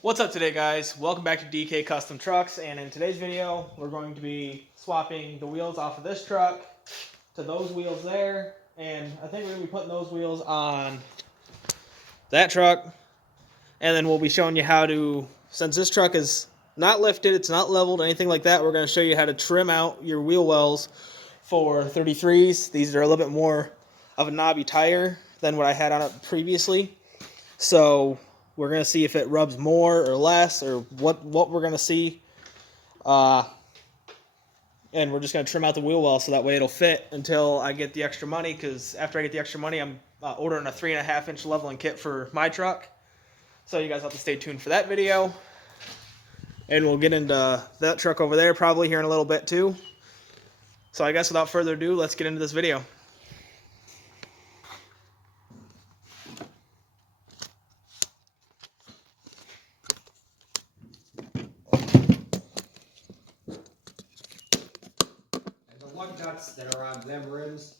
What's up today, guys? Welcome back to DK Custom Trucks, and in today's video we're going to be swapping the wheels off of this truck to those wheels there, and I think we're going to be putting those wheels on that truck, and then we'll be showing you how to, since this truck is not lifted, it's not leveled, anything like that, we're going to show you how to trim out your wheel wells for 33's. These are a little bit more of a knobby tire than what I had on it previously, so we're going to see if it rubs more or less, or what we're going to see. And we're just going to trim out the wheel well so that way it'll fit until I get the extra money, because after I get the extra money, I'm ordering a 3.5-inch leveling kit for my truck. So you guys have to stay tuned for that video. And we'll get into that truck over there probably here in a little bit too. So I guess without further ado, let's get into this video. Lug nuts that are on them rims.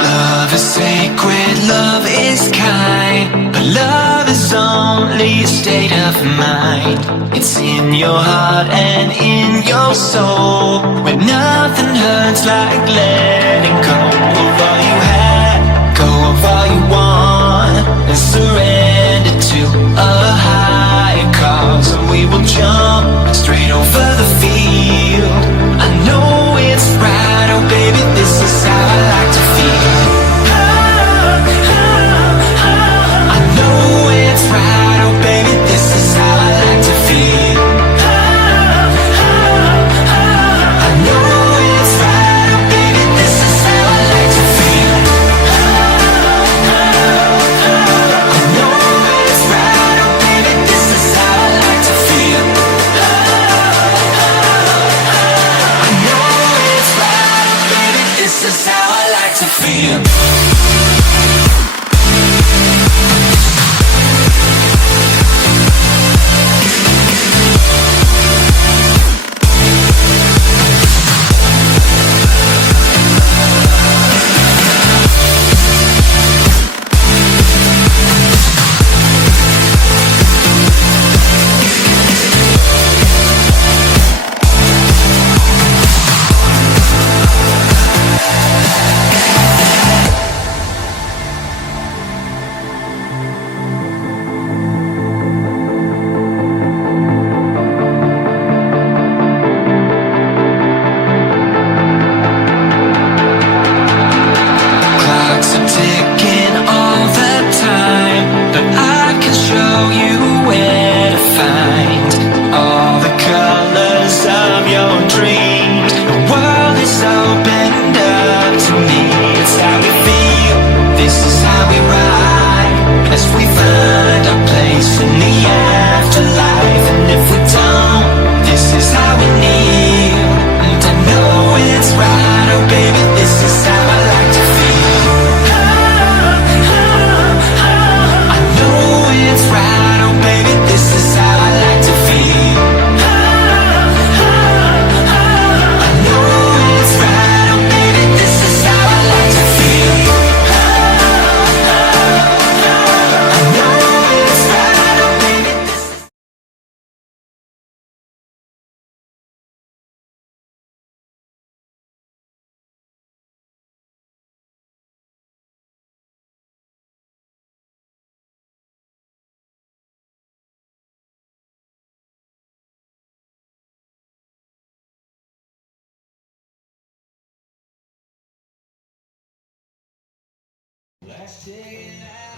Love is sacred, love is kind, but love is only a state of mind. It's in your heart and in your soul, where nothing hurts like letting go of all you had, go of all you want, and surrender to a higher cause. And we will jump straight over the field. I know it's right, oh baby, this is how I like to feel. This is how I like to feel.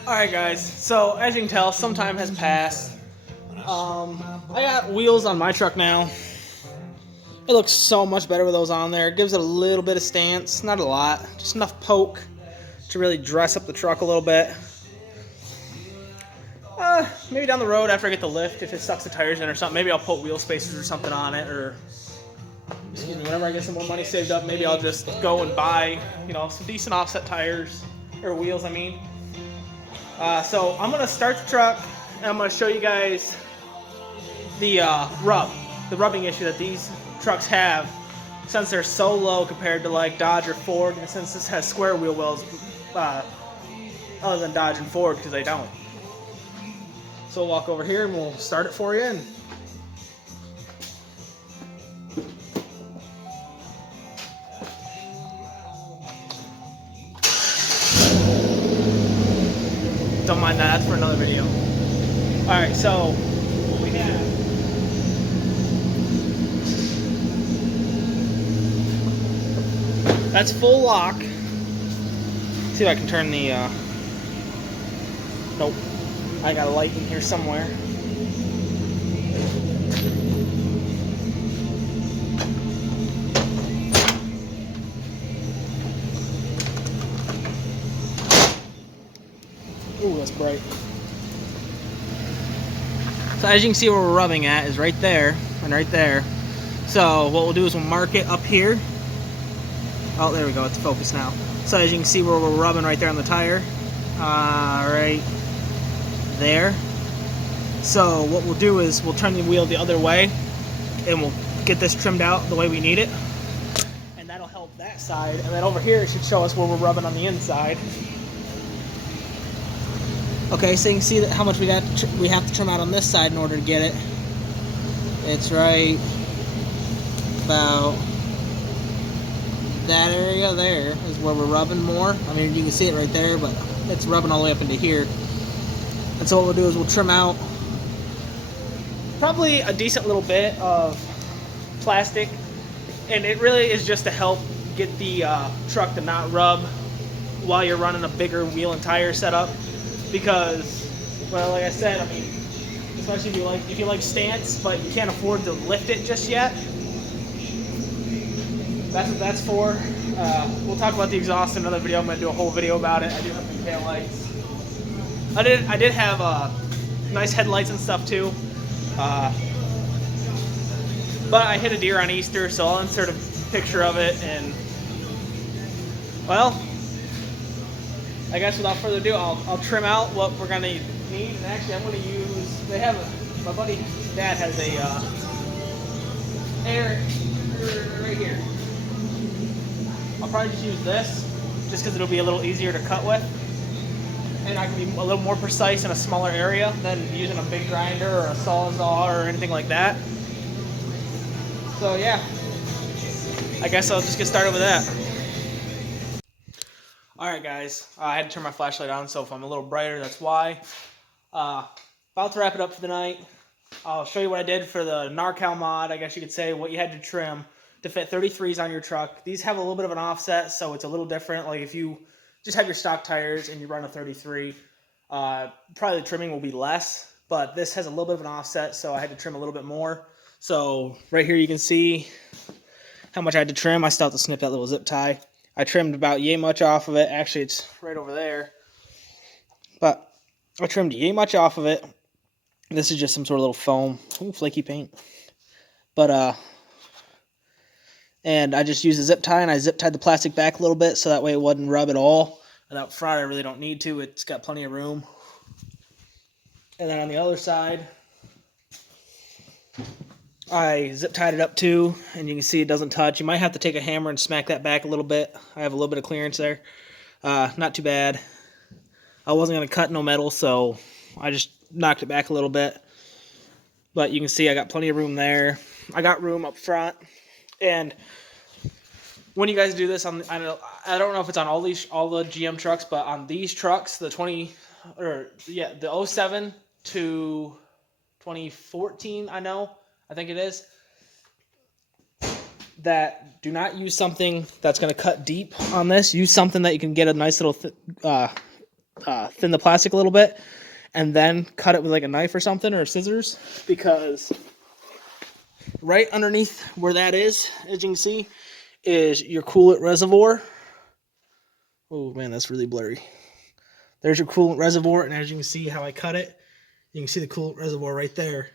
Alright guys, so as you can tell, some time has passed. I got wheels on my truck now. It looks so much better with those on there. It gives it a little bit of stance, not a lot, just enough poke to really dress up the truck a little bit. Maybe down the road after I get the lift, if it sucks the tires in or something, maybe I'll put wheel spacers or something on it, or excuse me, whenever I get some more money saved up, maybe I'll just go and buy, you know, some decent offset tires, or wheels, I mean. So I'm gonna start the truck, and I'm gonna show you guys the rubbing issue that these trucks have, since they're so low compared to like Dodge or Ford, and since this has square wheel wells, other than Dodge and Ford, because they don't. So we'll walk over here and we'll start it for you. And don't mind that, that's for another video. Alright, so what we have, that's full lock. Let's see if I can turn the nope, I got a light in here somewhere. Ooh, that's bright. So as you can see, where we're rubbing at is right there and right there. So what we'll do is we'll mark it up here. Oh, there we go, it's focused now. So as you can see, where we're rubbing right there on the tire, right there. So what we'll do is we'll turn the wheel the other way and we'll get this trimmed out the way we need it, and that'll help that side. And then over here it should show us where we're rubbing on the inside. Okay, so you can see that how much we have to trim out on this side in order to get it. It's right about that area there is where we're rubbing more. I mean, you can see it right there, but it's rubbing all the way up into here. And so what we'll do is we'll trim out probably a decent little bit of plastic, and it really is just to help get the truck to not rub while you're running a bigger wheel and tire setup. Because, well, like I said, I mean, especially if you like stance, but you can't afford to lift it just yet. That's what that's for. We'll talk about the exhaust in another video. I'm going to do a whole video about it. I do have the tail lights. I did have nice headlights and stuff too. But I hit a deer on Easter, so I'll insert a picture of it. And, well, I guess without further ado, I'll trim out what we're gonna need. And actually, I'm gonna use. My buddy's dad has a air right here. I'll probably just use this, just because it'll be a little easier to cut with, and I can be a little more precise in a smaller area than using a big grinder or a sawzall or anything like that. So yeah, I guess I'll just get started with that. Alright guys, I had to turn my flashlight on, so if I'm a little brighter, that's why. About to wrap it up for the night. I'll show you what I did for the NorCal mod, I guess you could say, what you had to trim to fit 33s on your truck. These have a little bit of an offset, so it's a little different. Like if you just have your stock tires and you run a 33, probably the trimming will be less, but this has a little bit of an offset, so I had to trim a little bit more. So right here you can see how much I had to trim. I still have to snip that little zip tie. I trimmed about yay much off of it. Actually, it's right over there. But I trimmed yay much off of it. This is just some sort of little foam. Ooh, flaky paint. But, and I just used a zip tie, and I zip tied the plastic back a little bit, so that way it wouldn't rub at all. And up front, I really don't need to. It's got plenty of room. And then on the other side, I zip tied it up too, and you can see it doesn't touch. You might have to take a hammer and smack that back a little bit. I have a little bit of clearance there. Not too bad. I wasn't going to cut no metal, so I just knocked it back a little bit. But you can see I got plenty of room there. I got room up front. And when you guys do this, I don't know if it's on all the GM trucks, but on these trucks, the 07 to 2014, I think it is, that do not use something that's going to cut deep on this. Use something that you can get a nice little thin the plastic a little bit, and then cut it with like a knife or something, or scissors, because right underneath where that is, as you can see, is your coolant reservoir. Oh man, that's really blurry. There's your coolant reservoir, and as you can see how I cut it, you can see the coolant reservoir right there.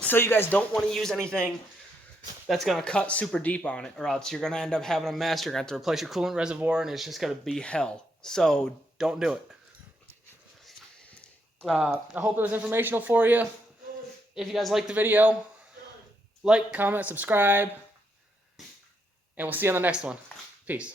So you guys don't want to use anything that's going to cut super deep on it, or else you're going to end up having a mess. You're going to have to replace your coolant reservoir, and it's just going to be hell. So don't do it. I hope it was informational for you. If you guys liked the video, like, comment, subscribe, and we'll see you on the next one. Peace.